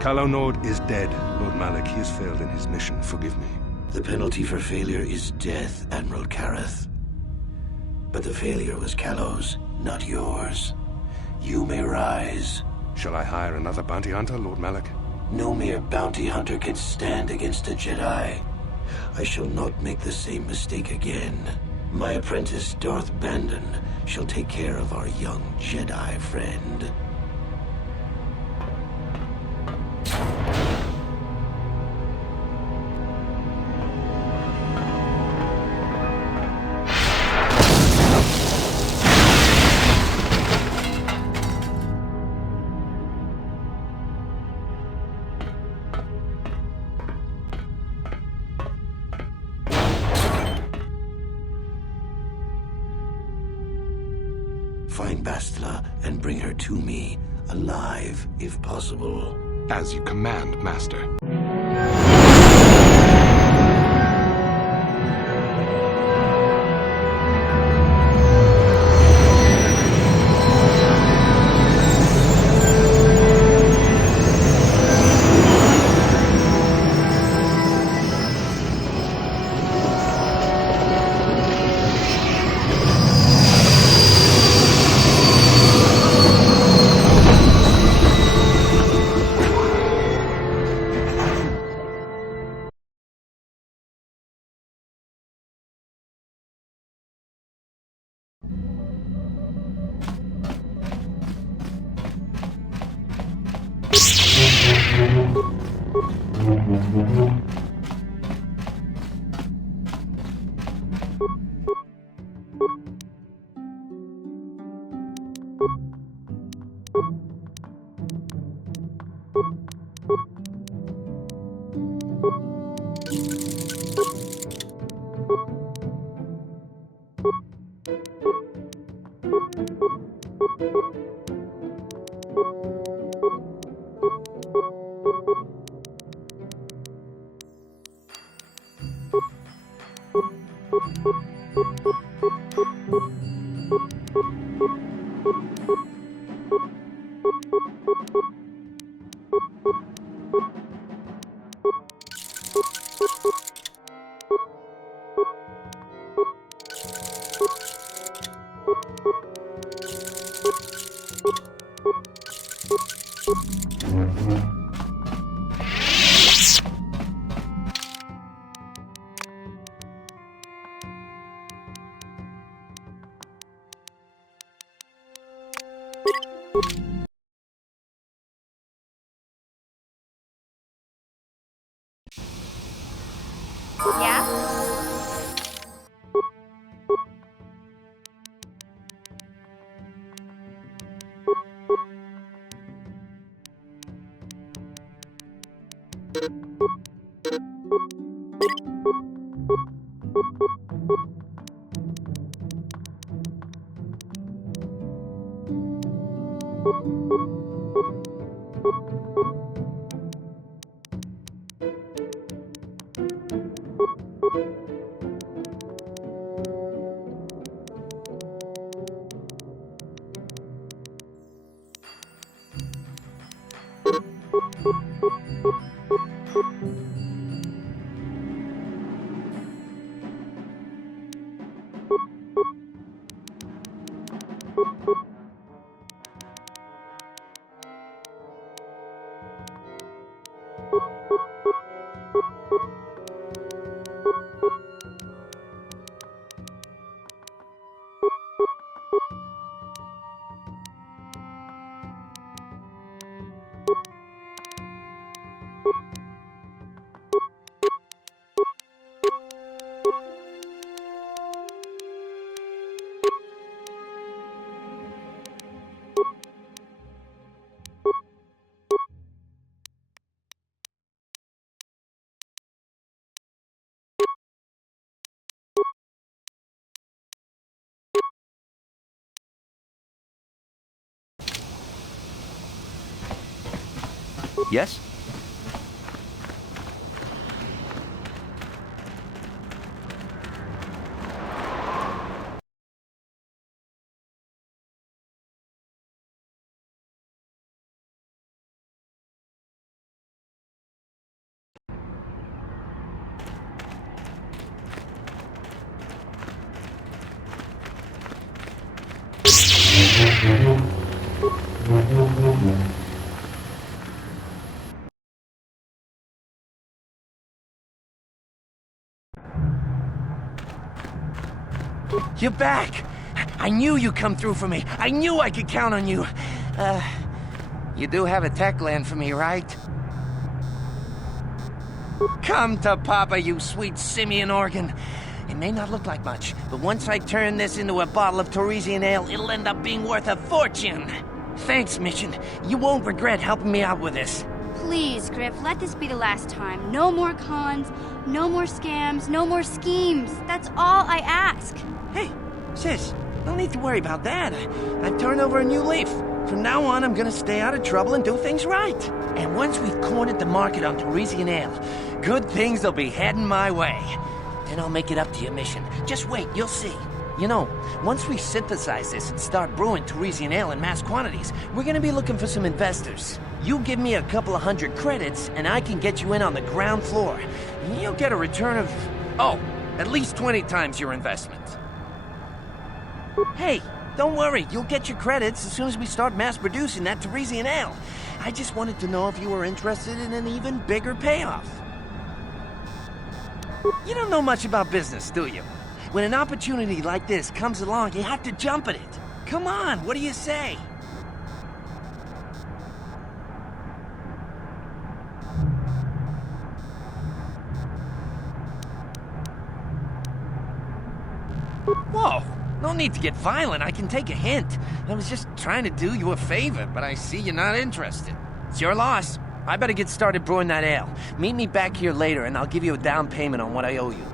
Calo Nord is dead, Lord Malak. He has failed in his mission. Forgive me. The penalty for failure is death, Admiral Kareth. But the failure was Calo's, not yours. You may rise. Shall I hire another bounty hunter, Lord Malak? No mere bounty hunter can stand against a Jedi. I shall not make the same mistake again. My apprentice, Darth Bandon, shall take care of our young Jedi friend. Find Bastila and bring her to me, alive, if possible. As you command, Master. Yeah? Yes? You're back! I knew you'd come through for me. I knew I could count on you. You do have a tech land for me, right? Come to Papa, you sweet simian organ. It may not look like much, but once I turn this into a bottle of Torresian ale, it'll end up being worth a fortune. Thanks, Mission. You won't regret helping me out with this. Please, Griff, let this be the last time. No more cons, no more scams, no more schemes. That's all I ask. Hey, sis, no need to worry about that. I've turned over a new leaf. From now on, I'm gonna stay out of trouble and do things right. And once we've cornered the market on Torresian ale, good things will be heading my way. Then I'll make it up to you, Mission. Just wait, you'll see. You know, once we synthesize this and start brewing Torresian ale in mass quantities, we're gonna be looking for some investors. You give me a couple of 100 credits, and I can get you in on the ground floor. You'll get a return of, at least 20 times your investment. Hey, don't worry, you'll get your credits as soon as we start mass producing that Torresian ale. I just wanted to know if you were interested in an even bigger payoff. You don't know much about business, do you? When an opportunity like this comes along, you have to jump at it. Come on, what do you say? Whoa, no need to get violent. I can take a hint. I was just trying to do you a favor, but I see you're not interested. It's your loss. I better get started brewing that ale. Meet me back here later, and I'll give you a down payment on what I owe you.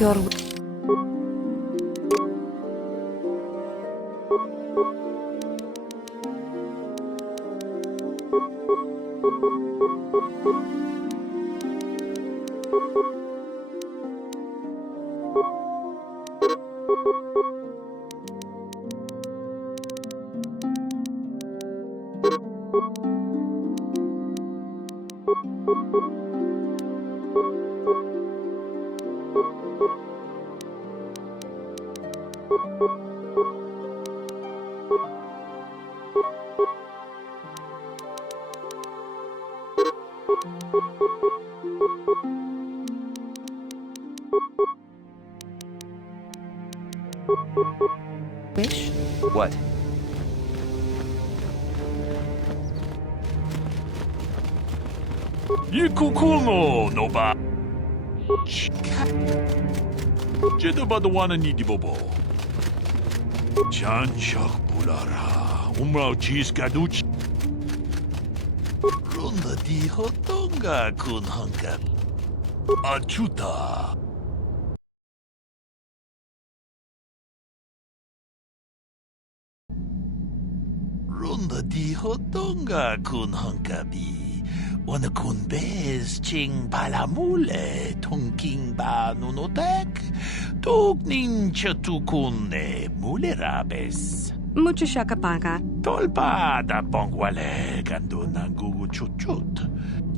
Your Wish? What? Ikukuno no ba. Jeda badawana ni dibobo. Janshak bulara. Umrao cheese gaduch. Ronda di hotonga kun hanka. Achuta. Ronda di hotonga kun hankabi. Wana kun bez ching palamule tongking ba nunotek. Tugnin chatukune mulerabes. Mucho shakapaka. Tolpa da bongwale kando nangugu chuchut.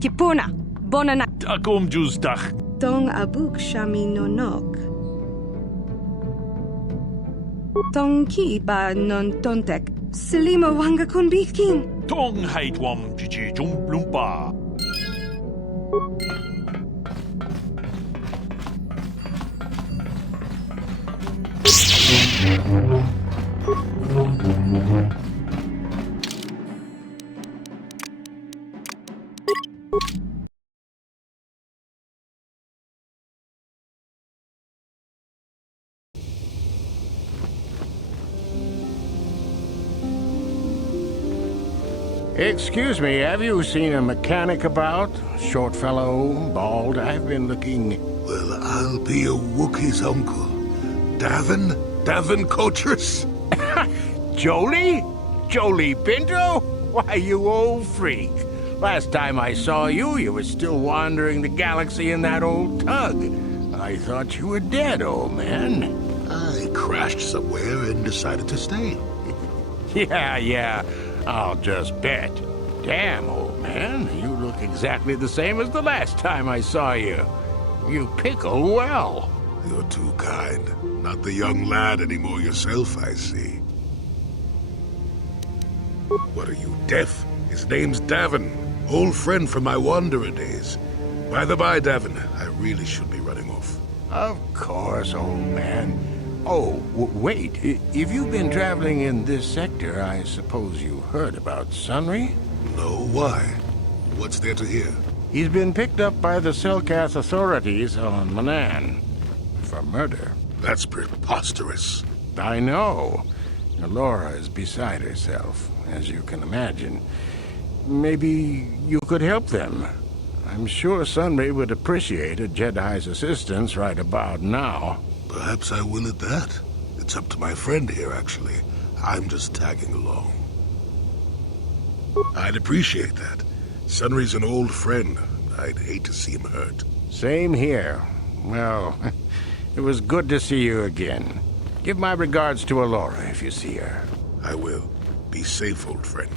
Kipuna. Bonana. Takum justach. Tong abuk shami nonok. Tong ki ba non tontek. Selima wanga kun bikin. Tong haitwam chichi jumplumpa. Excuse me, have you seen a mechanic about? Short fellow, bald. I've been looking... Well, I'll be a Wookiee's uncle. Davin Coatress? Jolie? Jolie Pinto? Why, you old freak. Last time I saw you, you were still wandering the galaxy in that old tug. I thought you were dead, old man. I crashed somewhere and decided to stay. Yeah. I'll just bet. Damn, old man, you look exactly the same as the last time I saw you. You pickle well. You're too kind. Not the young lad anymore yourself, I see. What are you, deaf? His name's Davin. Old friend from my Wanderer days. By the by, Davin, I really should be running off. Of course, old man. Oh, wait. If you've been traveling in this sector, I suppose you heard about Sunry? No, why? What's there to hear? He's been picked up by the Selkath authorities on Manan for murder. That's preposterous. I know. Laura is beside herself, as you can imagine. Maybe you could help them. I'm sure Sunry would appreciate a Jedi's assistance right about now. Perhaps I will at that. It's up to my friend here, actually. I'm just tagging along. I'd appreciate that. Sunry's an old friend. I'd hate to see him hurt. Same here. Well, it was good to see you again. Give my regards to Alora if you see her. I will. Be safe, old friend.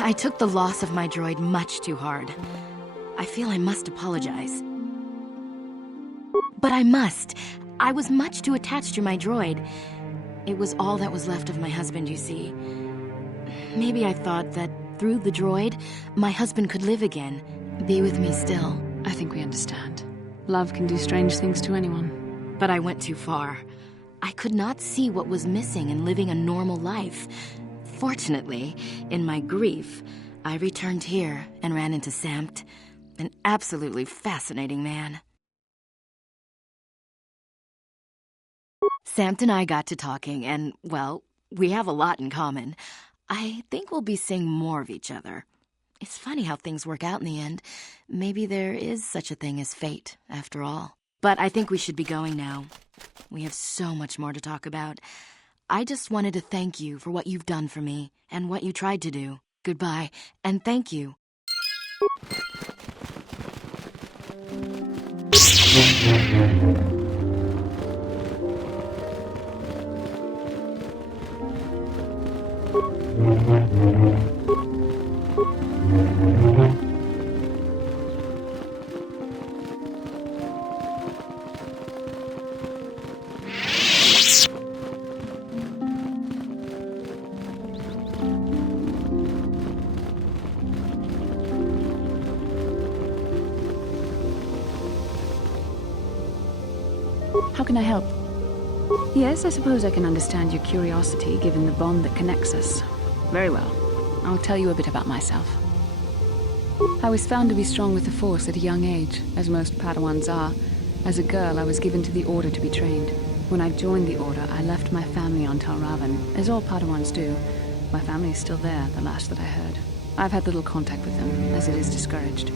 I took the loss of my droid much too hard. I feel I must apologize. But I must. I was much too attached to my droid. It was all that was left of my husband, you see. Maybe I thought that through the droid, my husband could live again, be with me still. I think we understand. Love can do strange things to anyone. But I went too far. I could not see what was missing in living a normal life. Fortunately, in my grief, I returned here and ran into Samt, an absolutely fascinating man. Samt and I got to talking, and, well, we have a lot in common. I think we'll be seeing more of each other. It's funny how things work out in the end. Maybe there is such a thing as fate, after all. But I think we should be going now. We have so much more to talk about. I just wanted to thank you for what you've done for me and what you tried to do. Goodbye, and thank you. How can I help? Yes, I suppose I can understand your curiosity, given the bond that connects us. Very well. I'll tell you a bit about myself. I was found to be strong with the Force at a young age, as most Padawans are. As a girl, I was given to the Order to be trained. When I joined the Order, I left my family on Talravan, as all Padawans do. My family is still there, the last that I heard. I've had little contact with them, as it is discouraged.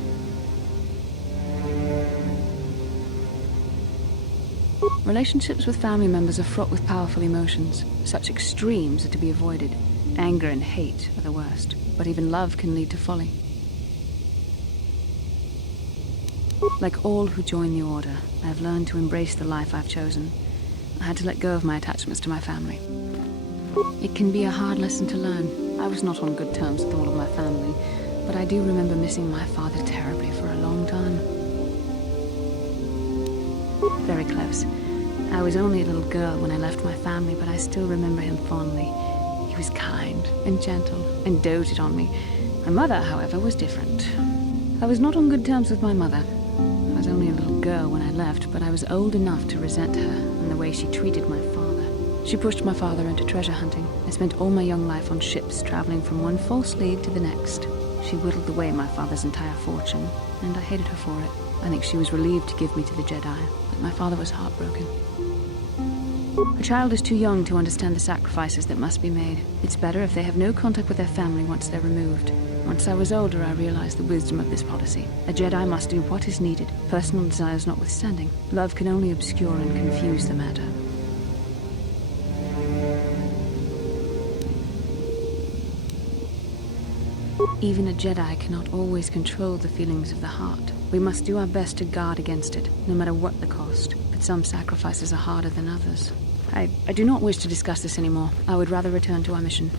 Relationships with family members are fraught with powerful emotions. Such extremes are to be avoided. Anger and hate are the worst, but even love can lead to folly. Like all who join the Order, I have learned to embrace the life I've chosen. I had to let go of my attachments to my family. It can be a hard lesson to learn. I was not on good terms with all of my family, but I do remember missing my father terribly for a long time. Very close. I was only a little girl when I left my family, but I still remember him fondly. He was kind and gentle and doted on me. My mother, however, was different. I was not on good terms with my mother. I was only a little girl when I left, but I was old enough to resent her and the way she treated my father. She pushed my father into treasure hunting. I spent all my young life on ships, traveling from one false lead to the next. She whittled away my father's entire fortune, and I hated her for it. I think she was relieved to give me to the Jedi, but my father was heartbroken. A child is too young to understand the sacrifices that must be made. It's better if they have no contact with their family once they're removed. Once I was older, I realized the wisdom of this policy. A Jedi must do what is needed, personal desires notwithstanding. Love can only obscure and confuse the matter. Even a Jedi cannot always control the feelings of the heart. We must do our best to guard against it, no matter what the cost. But some sacrifices are harder than others. I do not wish to discuss this anymore. I would rather return to our mission.